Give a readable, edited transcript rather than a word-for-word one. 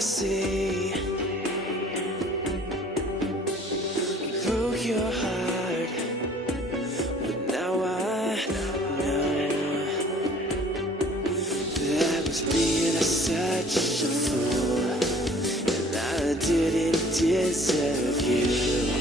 see. Broke your heart, but now I know that I was being such a fool, and I didn't deserve you.